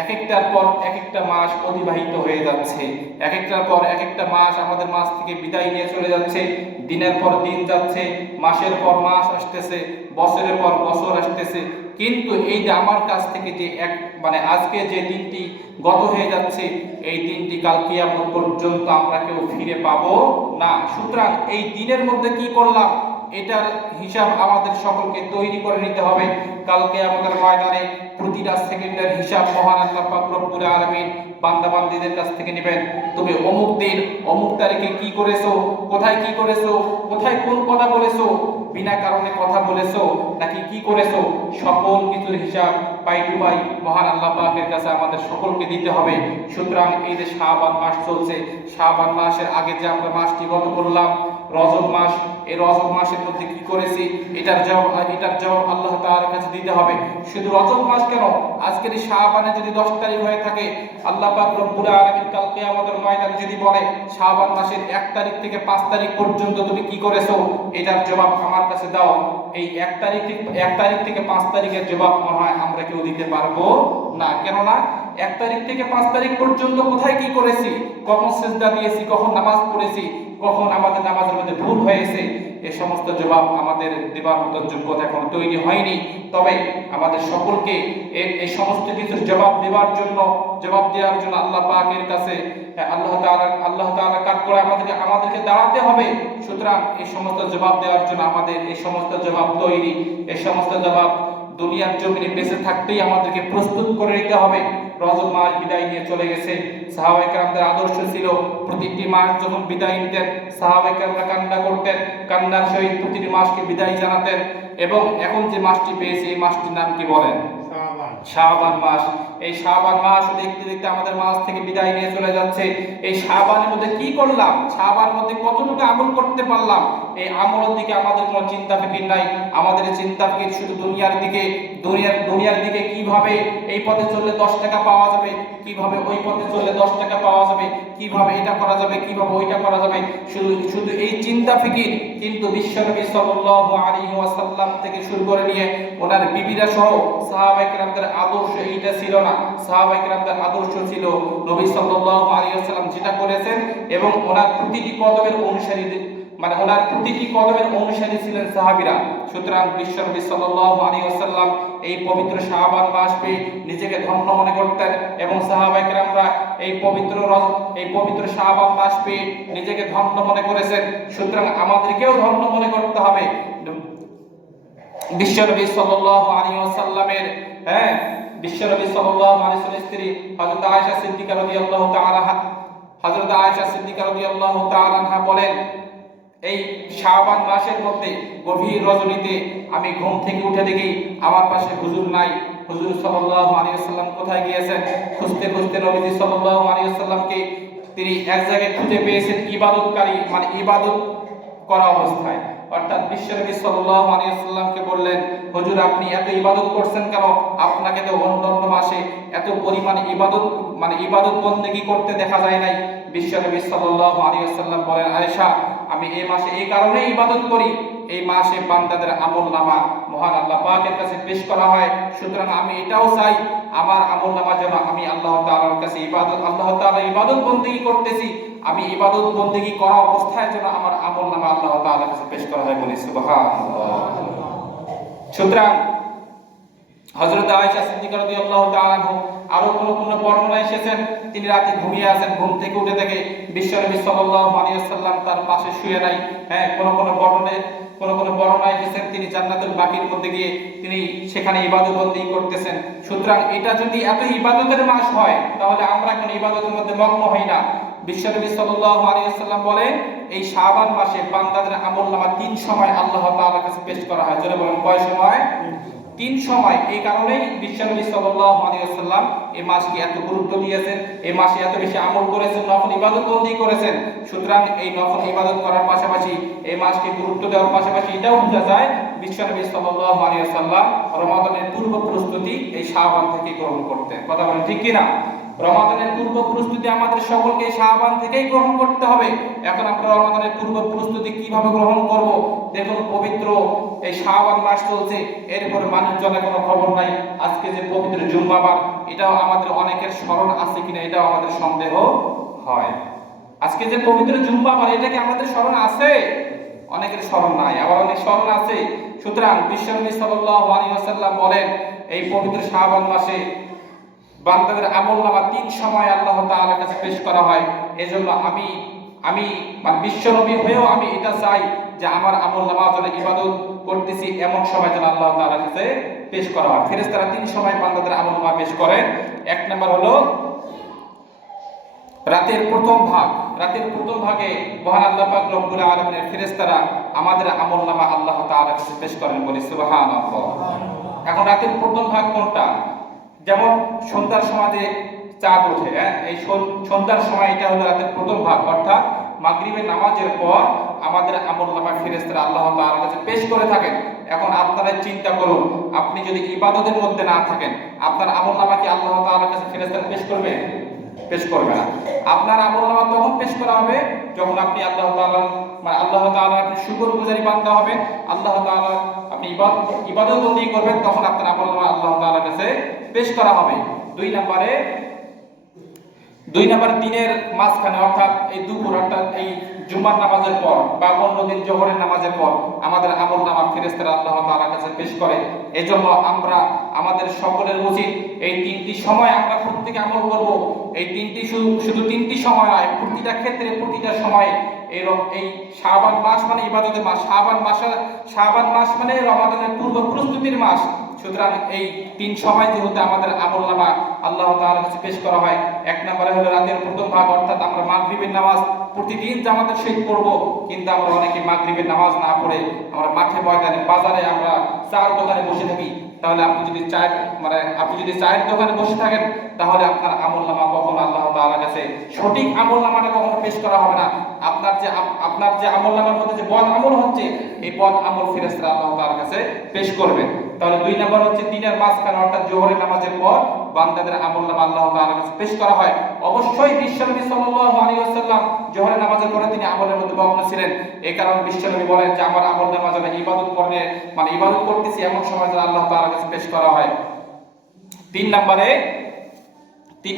এক একটার পর এক একটা মাস অতিবাহিত হয়ে যাচ্ছে, এক একটার পর এক একটা মাস আমাদের মাস থেকে বিদায় নিয়ে চলে যাচ্ছে। দিনের পর দিন যাচ্ছে, মাসের পর মাস আসতেছে, বছরের পর বছর আসতেছে। কিন্তু এই যে আমার কাছ থেকে যে আজকে যে দিনটি গত হয়ে যাচ্ছে, এই দিনটি কাল কিয়ামত পর্যন্ত আমরা কেউ ফিরে পাবো না। সুতরাং এই দিনের মধ্যে কি করলাম, এটার হিসাব আমাদের সকলকে তৈরি করে নিতে হবে। কালকে আমাদের ময়দানে প্রতিটা সেকেন্ডের হিসাব মহান আল্লাহ পাক রব্বুল আলামিন বান্দা বান্দীদের কাছ থেকে নেবেন। তুমি অমুক দিন অমুক তারিখে কি করেছো, কোথায় কি করেছো, কোথায় কোন কথা বলেছো, বিনা কারণে কথা বলেছো নাকি কি করেছো, সকল কিছুর হিসাব পাই টু পাই মহান আল্লাহ পাকের কাছে আমাদের সকলকে দিতে হবে। সুতরাং এই যে শাবান মাস চলছে, শাবান মাসের আগে যে আমরা মাসটি গত করলাম রজব মাস, এই রজব মাসের মধ্যে কি করেছি এটার জবাব আল্লাহ তাআলার কাছে দিতে হবে। শুধু রজব মাস কেন, আজকের এই শাবানে যদি 10 তারিখ হয়ে থাকে, আল্লাহ পাক রব্বুল আলামিন কাল কিয়ামতের ময়দানে যদি বলে শাবান মাসের 1 তারিখ থেকে 5 তারিখ পর্যন্ত তুমি কি করেছো, এটার জবাব আমার কাছে দাও। এই 1 তারিখ থেকে 5 তারিখের জবাব মনে হয় আমরা কেউ দিতে পারবো না। কেননা 1 তারিখ থেকে 5 তারিখ পর্যন্ত কোথায় কি করেছি, কখন সিজদা দিয়েছি, কখন নামাজ পড়েছি, কখন আমাদের নামাজের মধ্যে ভুল হয়েছে, এই সমস্ত জবাব আমাদের দেবার মতো যোগ্যতা এখন তৈরি হয়নি। তবে আমাদের সকলকে এই সমস্ত কিছুর জবাব দেওয়ার জন্য আল্লাহ পাকের কাছে আল্লাহ তাআলা কাজ করে আমাদেরকে দাঁড়াতে হবে। সুতরাং এই সমস্ত জবাব দেওয়ার জন্য আমাদের এই সমস্ত জবাব তৈরি, এই সমস্ত জবাব দুনিয়ার জমিনে বেঁচে থাকতেই আমাদেরকে প্রস্তুত করে নিতে হবে। রজব মাস বিদায় নিয়ে চলে গেছে, সাহাবায়ে কেরামদের আদর্শ ছিল প্রতিটি মাস যখন বিদায় নিতেন সাহাবায়ে কেরামরা কান্না করতেন, কান্নার সহিত প্রতিটি মাসকে বিদায় জানাতেন। এবং এখন যে মাসটি পেয়েছে এই মাসটির নাম কি বলেন? শাবান মাস। এই শাবান মাস দেখতে দেখতে আমাদের মাস থেকে বিদায় নিয়ে চলে যাচ্ছে। এই শাবানের মধ্যে কি করলাম, শাবানের মধ্যে কতটুকু আমল করতে পারলাম, এই আমলের দিকে আমাদের কোনো চিন্তা ফিকির নাই। আমাদের চিন্তা ফিকির শুধু দুনিয়ার দিকে কিভাবে এই পথে চললে 10 টাকা পাওয়া যাবে, কিভাবে ওই পথে চললে 10 টাকা পাওয়া যাবে, কিভাবে এটা করা যাবে, কিভাবে ওইটা করা যাবে, শুধু এই চিন্তা ফিকির। কিন্তু বিশ্বনবী সাল্লাল্লাহু আলাইহি ওয়াসাল্লাম থেকে শুরু করে নিয়ে ওনার বিবিরা সহ সাহাবায়ে কেরামদের আদর্শ এইটা ছিল না। সাহাবায়ে কেরামদের আদর্শ ছিল নবী সাল্লাল্লাহু আলাইহি ওয়াসাল্লাম যেটা করেছেন এবং ওনার প্রতিটি কদমের অনুসারী ছিলেন সাহাবীরা। সুতরাং বিশ্বনবী সাল্লাল্লাহু আলাইহি ওয়াসাল্লাম এই পবিত্র শাবান মাস পেয়ে নিজেকে ধন্য মনে করতেন এবং সাহাবায়ে কেরামরা এই পবিত্র শাবান মাস পেয়ে নিজেকে ধন্য মনে করেছেন। সুতরাং আমাদেরকেও ধন্য মনে করতে হবে। বিশ্বনবী সাল্লাল্লাহু আলাইহি ওয়াসাল্লামের বিশ্বনবী সাল্লাল্লাহু আলাইহি ওয়াসাল্লামের স্ত্রী হযরত আয়েশা সিদ্দিকা রাদিয়াল্লাহু তাআলা বলেন, এই শাবান মাসের মধ্যে গভীর রজনীতে আমি ঘুম থেকে উঠে দেখি আমার পাশে হুজুর নাই। হুজুর সাল্লাল্লাহু আলাইহি ওয়াসাল্লাম কোথায় গিয়েছেন? খুঁজতে খুঁজতে নবীজি সাল্লাল্লাহু আলাইহি ওয়াসাল্লামকে তিনি এক জায়গায় খুঁজে পেয়েছেন ইবাদতকারী, ইবাদত করা অবস্থায়। অর্থাৎ বিশ্বনবী সাল্লাল্লাহু আলাইহি ওয়াসাল্লামকে বললেন, হুজুর আপনি এত ইবাদত করছেন কেন? আপনাকে তো অন্যান্য মাসে এত পরিমাণে ইবাদত বন্দেগী করতে দেখা যায় নাই। বিশ্বনবী সাল্লাল্লাহু আলাইহি ওয়াসাল্লাম বলেন, আয়েশা আমি এই মাসে এই কারণে ইবাদত করি, এই মাসে বান্দাদের আমলনামা মহান আল্লাহ পাকের কাছে পেশ করা হয়। সুতরাং আমি এটাও চাই আমার আমলনামা যেন আমি আল্লাহ তাআলার কাছে আল্লাহ তাআলা ইবাদত বন্দেগী করতেছি, আমি ইবাদত বন্দেগী করা অবস্থায় যেন আমার আমলনামা আল্লাহ তাআলার কাছে পেশ করা হয়। বলি সুবহানাল্লাহ। সুতরাং হযরত আয়েশা সিদ্দিকা রাদিয়াল্লাহু তাআলা আরো কোন বর্ণনা এসেছেন তিনি রাতে ঘুমিয়ে আছেন, ঘুম থেকে উঠে দেখে বিশ্বনবী সাল্লাল্লাহু আলাইহি ওয়াসাল্লাম তার পাশে শুয়ে নাই। কোন বর্ণনায় এসেছেন তিনি জান্নাতুল বাকির মধ্যে গিয়ে তিনি সেখানে ইবাদত বন্দেগী করতেছেন। সুতরাং এটা যদি এত ইবাদতের মাস হয় তাহলে আমরা কোন ইবাদতের মধ্যে মগ্ন হই না। বিশ্বনবী সাল্লাল্লাহু আলাইহি ওয়াসাল্লাম বলেন, এই শাবান মাসে বান্দাদের আমলনামা 3 সময় আল্লাহ তাআলার কাছে পেশ করা হয়। যারা বলেন কয় সময়? 3 সময়। এই কারণেই বিশ্বনবী সাল্লাল্লাহু আলাইহি ওয়াসাল্লাম এই মাসকে এত গুরুত্ব দিয়েছেন, এই মাসে এত বেশি আমল করেছেন, নফল ইবাদত বন্দেগী করেছেন। সুতরাং এই নফল ইবাদত করার পাশাপাশি এই মাসকে গুরুত্ব দেওয়ার পাশাপাশি এটাও বোঝা যায় বিশ্বনবী সাল্লাল্লাহু আলাইহি ওয়াসাল্লাম রমাদানের পূর্ব প্রস্তুতি এই শাবান থেকে গ্রহণ করতেন। কথা বলেন ঠিক কি না? রমাদানের পূর্ব প্রস্তুতি আমাদের সকলকে শাবান থেকেই গ্রহণ করতে হবে। এখন আমরা রমাদানের পূর্ব প্রস্তুতি কিভাবে গ্রহণ করব? দেখুন পবিত্র এই শাবান মাস চলছে, এরপর মানুষজনের কোনো খবর নাই। আজকে যে পবিত্র জুম্মাবার এটাও আমাদের অনেকের স্মরণ আছে কিনা এটাও আমাদের সন্দেহ হয়। আজকে যে পবিত্র জুম্মাবার, এটা কি আমাদের স্মরণ আছে? অনেকের স্মরণ নাই, আবার অনেক স্মরণ আছে। সুতরাং বিশ্বনবী সাল্লাল্লাহু আলাইহি ওয়াসাল্লাম বলেন, এই পবিত্র শাবান মাসে বান্দাদের আমলনামা 3 সময় আল্লাহ তাআলার কাছে পেশ করা হয়। এজন্য আমি মানে বিশ্বনবী হয়েও আমি এটা চাই যে আমার আমলনামা যেন ইবাদত করতেছি এমন সময় যেন আল্লাহ তাআলার কাছে পেশ করা হয়। ফেরেশতারা 3 সময় বান্দাদের আমলনামা পেশ করেন। এক নাম্বার হলো রাতের প্রথম ভাগ। রাতের প্রথম ভাগে মহান আল্লাহ পাক রব্বুল আলামিনের ফেরেশতারা আমাদের আমলনামা আল্লাহ তাআলার কাছে পেশ করেন, বলি সুবহানাল্লাহ। এখন রাতের প্রথম ভাগ কোনটা? যেমন সন্ধ্যার সময় যে চাঁদ ওঠে, এই সন্ধ্যার সময় এটা হলো রাতের প্রথম ভাগ, অর্থাৎ মাগরিবের নামাজের পর আমাদের আমলনামা ফেরেশতারা আল্লাহ তাআলার কাছে পেশ করে থাকেন। এখন আপনারা চিন্তা করুন, আপনি যদি ইবাদতের মধ্যে না থাকেন, আপনার আমলনামা কি আল্লাহ তাআলার কাছে ফেরেশতারা পেশ করবে? পেশ করবে না। আপনার আমলনামা তখন পেশ করা হবে যখন আপনি আল্লাহ তাআলার আপনি শুকরগুজারি বান্দা হবেন, আল্লাহ তাআলা আপনি ইবাদত বন্দেগী করবেন, তখন আপনার আমলনামা আল্লাহ তাআলার কাছে পেশ করা হবে। দুই নম্বরে দিনের মাঝখানে, অর্থাৎ এই দুপুর, অর্থাৎ এই জুমার নামাজের পর বা অন্যদিন জোহরের নামাজের পর আমাদের আমলনামা ফেরেশতারা আল্লাহ তাআলার কাছে পেশ করে। এজন্য আমরা আমাদের সকলের উচিত এই 3টি সময় আমরা প্রত্যেকে আমল করব। এই 3টি শুধু 3টি সময় নয়, প্রতিটা ক্ষেত্রে প্রতিটা সময়ে এই শাবান মাস মানে ইবাদতের মাস, শাবান মাস মানে রমাদানের পূর্ব প্রস্তুতির মাস। সুতরাং এই 3 সময় যেহেতু আমাদের আমলনামা আল্লাহ তাআলার কাছে পেশ করা হয়। এক নম্বরে হলো রাতের প্রথম ভাগ, অর্থাৎ আমরা মাগরিবের নামাজ প্রতিদিন জামাতের সহিত পড়ব, কিন্তু আমরা অনেকে মাগরিবের নামাজ না পড়ে আমরা মাঠে ময়দানে বাজারে আমরা চার দোকানে বসে থাকি। তাহলে আপনি যদি চায়ের দোকানে বসে থাকেন, তাহলে আপনার আমলনামা কখনো আল্লাহ তাআলার কাছে সঠিক আমলনামাটা কখনো পেশ করা হবে না। আপনার যে আমলনামার মধ্যে যে বদ আমল হচ্ছে, এই বদ আমল ফেরেশতারা আল্লাহ তাআলার কাছে পেশ করবেন। তাহলে 2 নম্বর হচ্ছে দিনের মাঝখানে, অর্থাৎ জোহরের নামাজের পর বান্দাদের আমলনামা আল্লাহ তাআলার কাছে পেশ করা হয়। অবশ্যই বিশ্বনবী সাল্লাল্লাহু আলাইহি ওয়াসাল্লাম জোহরের নামাজের পরে তিনি আমলের মধ্যে মগ্ন ছিলেন। এই কারণে বিশ্বনবী বলেন যে আমার আমলনামা যেন ইবাদত করতেছি এমন সময় যেন আল্লাহ তাআলার কাছে পেশ করা হয়। 3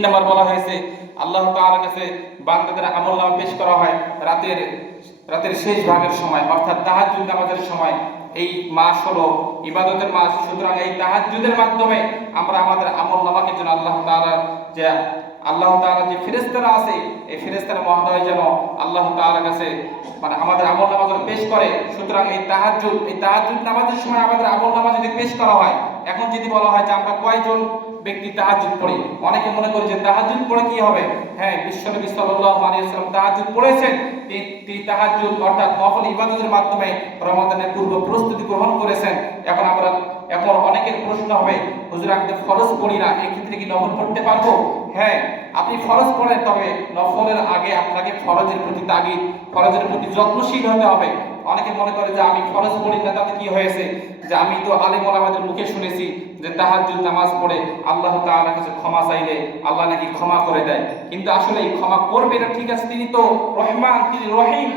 নম্বর বলা হয়েছে আল্লাহ তাআলার কাছে বান্দাদের আমলনামা পেশ করা হয় রাতের শেষ ভাগের সময়, অর্থাৎ তাহাজ্জুদ নামাজের সময়। এই মাস হলো ইবাদতের মাস। সুতরাং এই তাহাজ্জুদের মাধ্যমে আমরা আমাদের আমলনামাকে যেন আল্লাহ তাআলা যে ফেরেশতারা আছে, এই ফেরেশতারা মহোদয় যেন আল্লাহ তাআলার কাছে আমাদের আমলনামা যেন পেশ করে। সুতরাং এই তাহাজ্জুদ নামাজের সময় আমাদের আমলনামা যদি পেশ করা হয়, এখন যদি বলা হয় যে আমরা কয়জন ব্যক্তি তাহাজ্জুদ পড়ি, অনেকে মনে করে যে তাহাজ্জুদ পড়ে কি হবে। হ্যাঁ, বিশ্বনবী সাল্লাল্লাহু আলাইহি ওয়াসাল্লাম তাহাজ্জুদ পড়েছেন। তিনি তাহাজ্জুদ অর্থাৎ নফল ইবাদতের মাধ্যমে রমাদানের পূর্ব প্রস্তুতি গ্রহণ করেছেন। এখন অনেকের প্রশ্ন হবে, হুজুর আমি তো ফরজ পড়ি না, এই ক্ষেত্রে কি নফল পড়তে পারবো? হ্যাঁ, আপনি ফরজ পড়েন, তবে নফলের আগে আপনাকে ফরজের প্রতি যত্নশীল হতে হবে। অনেকে মনে করে যে আমি ফরজ পড়ি না, তাতে কি হয়েছে, যে আমি তো আলেম ওলামাদের মুখে শুনেছি যে তাহাজ্জুদ নামাজ পড়ে আল্লাহ তাআলার কাছে ক্ষমা চাইলে আল্লাহ নাকি ক্ষমা করে দেয়। কিন্তু আসলে এই ক্ষমা করবে না, ঠিক আছে, তিনি তো রহমান, তিনি রহিম,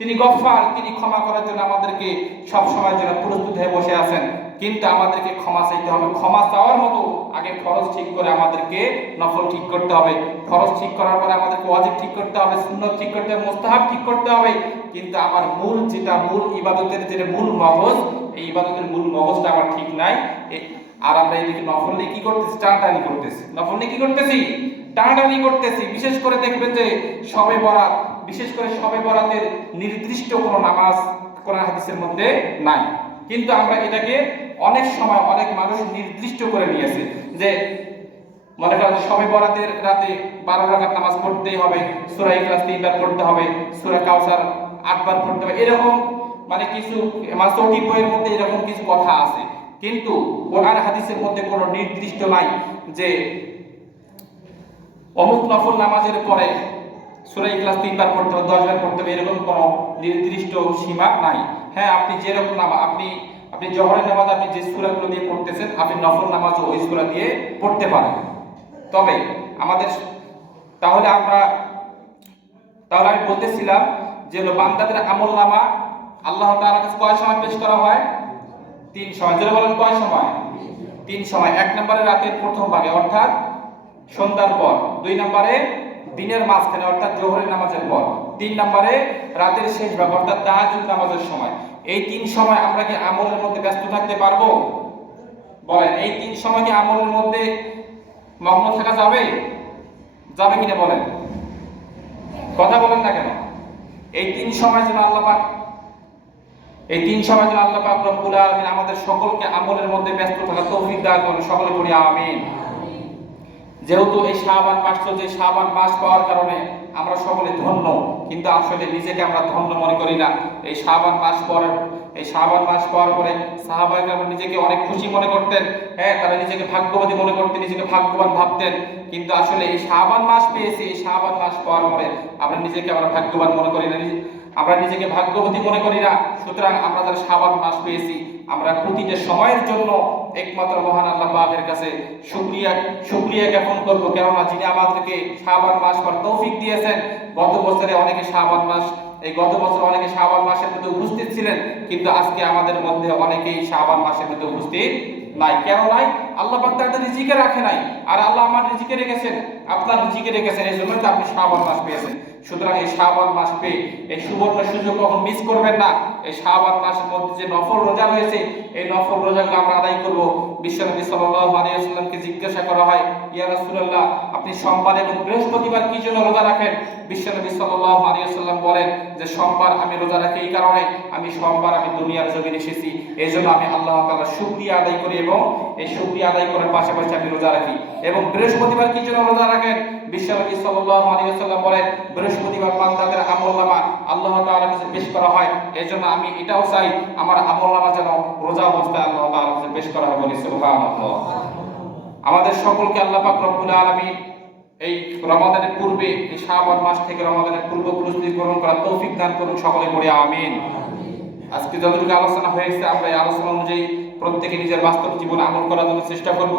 তিনি গফফার, তিনি ক্ষমা করার জন্য আমাদেরকে সব সময়ের জন্য প্রস্তুত হয়ে বসে আছেন। কিন্তু আমাদেরকে ক্ষমা চাইতে হবে। ক্ষমা চাওয়ার মতো আগে ফরজ ঠিক করে আমাদেরকে নফল ঠিক করতে হবে। ফরজ ঠিক করার পরে আমাদেরকে ওয়াজিব ঠিক করতে হবে, সুন্নাত ঠিক করতে হবে, মুস্তাহাব ঠিক করতে হবে। কিন্তু আমার মূল ইবাদতের যেটা মূল মগজ, এই ইবাদতের মূল মগজটা আমার ঠিক নাই। আর আমরা এদিকে নফল নিয়ে কি করতেছি? টানাটানি করতেছি। বিশেষ করে দেখবেন যে শবে বরাতের নির্দিষ্ট কোনো নামাজ কোরআন হাদিসের মধ্যে নাই, কিন্তু আমরা এটাকে অনেক সময় অনেক মানুষ নির্দিষ্ট করে নিয়েছে যে মনে করেন শবে বরাতের রাতে 12 রাকাত নামাজ পড়তেই হবে, সূরা ইখলাস 3 বার পড়তে হবে, সূরা কাউসার 8 বার পড়তে হবে, এরকম কিছু মাসৌটি বইয়ের মধ্যে এরকম কিছু কথা আছে। কিন্তু কোরআন হাদিসের মধ্যে কোনো নির্দিষ্ট নাই যে অমুক নফল নামাজের পরে সূরা ইখলাস 3 বার পড়তে হবে, 10 বার পড়তে হবে, এরকম কোনো নির্দিষ্ট সীমা নাই। হ্যাঁ, আপনি যেরকম আপনি জোহরের নামাজ আপনি যে সূরাগুলো দিয়ে পড়তেছেন, আপনি নফল নামাজও ওই সূরা দিয়ে পড়তে পারেন। তবে তাহলে আমি বলতেছিলাম যে বান্দাদের আমলনামা আল্লাহ তাআলার কাছে কয় সময় পেশ করা হয়? 3 সময়। যারা বলেন কয় সময়? তিন সময়। 1 নম্বরে রাতের প্রথম ভাগে অর্থাৎ সন্ধ্যার পর, 2 নম্বরে দিনের মাঝখানে অর্থাৎ জোহরের নামাজের পর, 3 নম্বরে রাতের শেষ ভাগ অর্থাৎ তাহাজ্জুদ নামাজের সময়। এই 3 সময় আমরা কি আমলের মধ্যে ব্যস্ত থাকতে পারবো? বলেন, এই 3 সময় কি আমলের মধ্যে মগ্ন থাকা যাবে? যাবে কিনা বলেন, কথা বলেন না কেন? এই 3 সময় যেন আল্লাহ পাক রব্বুল আলামিন আমাদের সকলকে আমলের মধ্যে ব্যস্ত থাকার তৌফিক দান করুন, সকলে পড়ি আমিন। যেহেতু এই শাবান মাস চলছে, শাবান মাস পাওয়ার কারণে আমরা সকলে ধন্য, কিন্তু আসলে নিজেকে আমরা ধন্য মনে করি না। এই শাবান মাস পাওয়ার পরে সাহাবায়ে কেরাম নিজেকে অনেক খুশি মনে করতেন, হ্যাঁ, তারা নিজেকে ভাগ্যবতী মনে করতেন, নিজেকে ভাগ্যবান ভাবতেন। কিন্তু আসলে এই শাবান মাস পেয়েছি, এই শাবান মাস পাওয়ার পরে আমরা নিজেকে ভাগ্যবান মনে করি না, আমরা নিজেকে ভাগ্যবতী মনে করি না। সুতরাং আমরা যারা শাবান মাস পেয়েছি, আমরা প্রতিটা সময়ের জন্য একমাত্র মহান আল্লাহ পাকের কাছে শুকরিয়া জ্ঞাপন করব, কেননা যিনি আমাদেরকে শাবান মাস পাওয়ার তৌফিক দিয়েছেন। গত বছর অনেকে শাবান মাসের মধ্যে উপস্থিত ছিলেন, কিন্তু আজকে আমাদের মধ্যে অনেকেই শাবান মাসের মধ্যে উপস্থিত নাই। কেন নাই? আল্লাহ পাক তাদের রিজিকে রাখে নাই, আর আল্লাহ আমার রিজিকে রেখেছেন, আপনার রিজিকে রেখেছেন, এই জন্যই তো আপনি শাবান মাস পেয়েছেন। সুতরাং এই শাবান মাস পেয়ে এই সুবর্ণ সুযোগ কখন মিস করবেন না। এই শাবান মাসের মধ্যে যে নফল রোজা রয়েছে, এই নফল রোজাগুলো আমরা আদায় করব। বিশ্বনবী সাল্লাল্লাহু আলাইহি ওয়াসাল্লামকে জিজ্ঞাসা করা হয়, ইয়া রাসূলুল্লাহ, আপনি সোমবার এবং বৃহস্পতিবার কি জন্য রোজা রাখেন? বিশ্বনবী সাল্লাল্লাহু আলাইহি ওয়াসাল্লাম বলেন যে সোমবার আমি রোজা রাখি এই কারণে, সোমবার আমি দুনিয়ার জমিনে এসেছি, এই জন্য আমি আল্লাহ তাআলার শুকরিয়া আদায় করি এবং এই শুকরিয়া আদায় করার পাশাপাশি আমি রোজা রাখি। এবং বৃহস্পতিবার কি জন্য রোজা রাখেন? বিশ্বনবী সাল্লাল্লাহু আলাইহি ওয়াসাল্লাম বলেন বৃহস্পতিবার বান্দাদের আমলনামা আল্লাহ তাআলার কাছে পেশ করা হয়, এজন্য আমি এটাও চাই আমার আমলনামা যেন রোজা অবস্থায় আল্লাহ তাআলার কাছে পেশ করা হয়। বলি সুবহানাল্লাহ। আমাদের সকলকে আল্লাহ পাক রব্বুল আলামিন এই রমাদানের পূর্বে, এই শাবান মাস থেকে রমাদানের পূর্ব প্রস্তুতি গ্রহণ করার তৌফিক দান করুন, সকলে পড়ি আমিন। আজকে যতটুকু আলোচনা হয়েছে আমরা এই আলোচনা অনুযায়ী প্রত্যেকে নিজের বাস্তব জীবনে আমল করার জন্য চেষ্টা করব।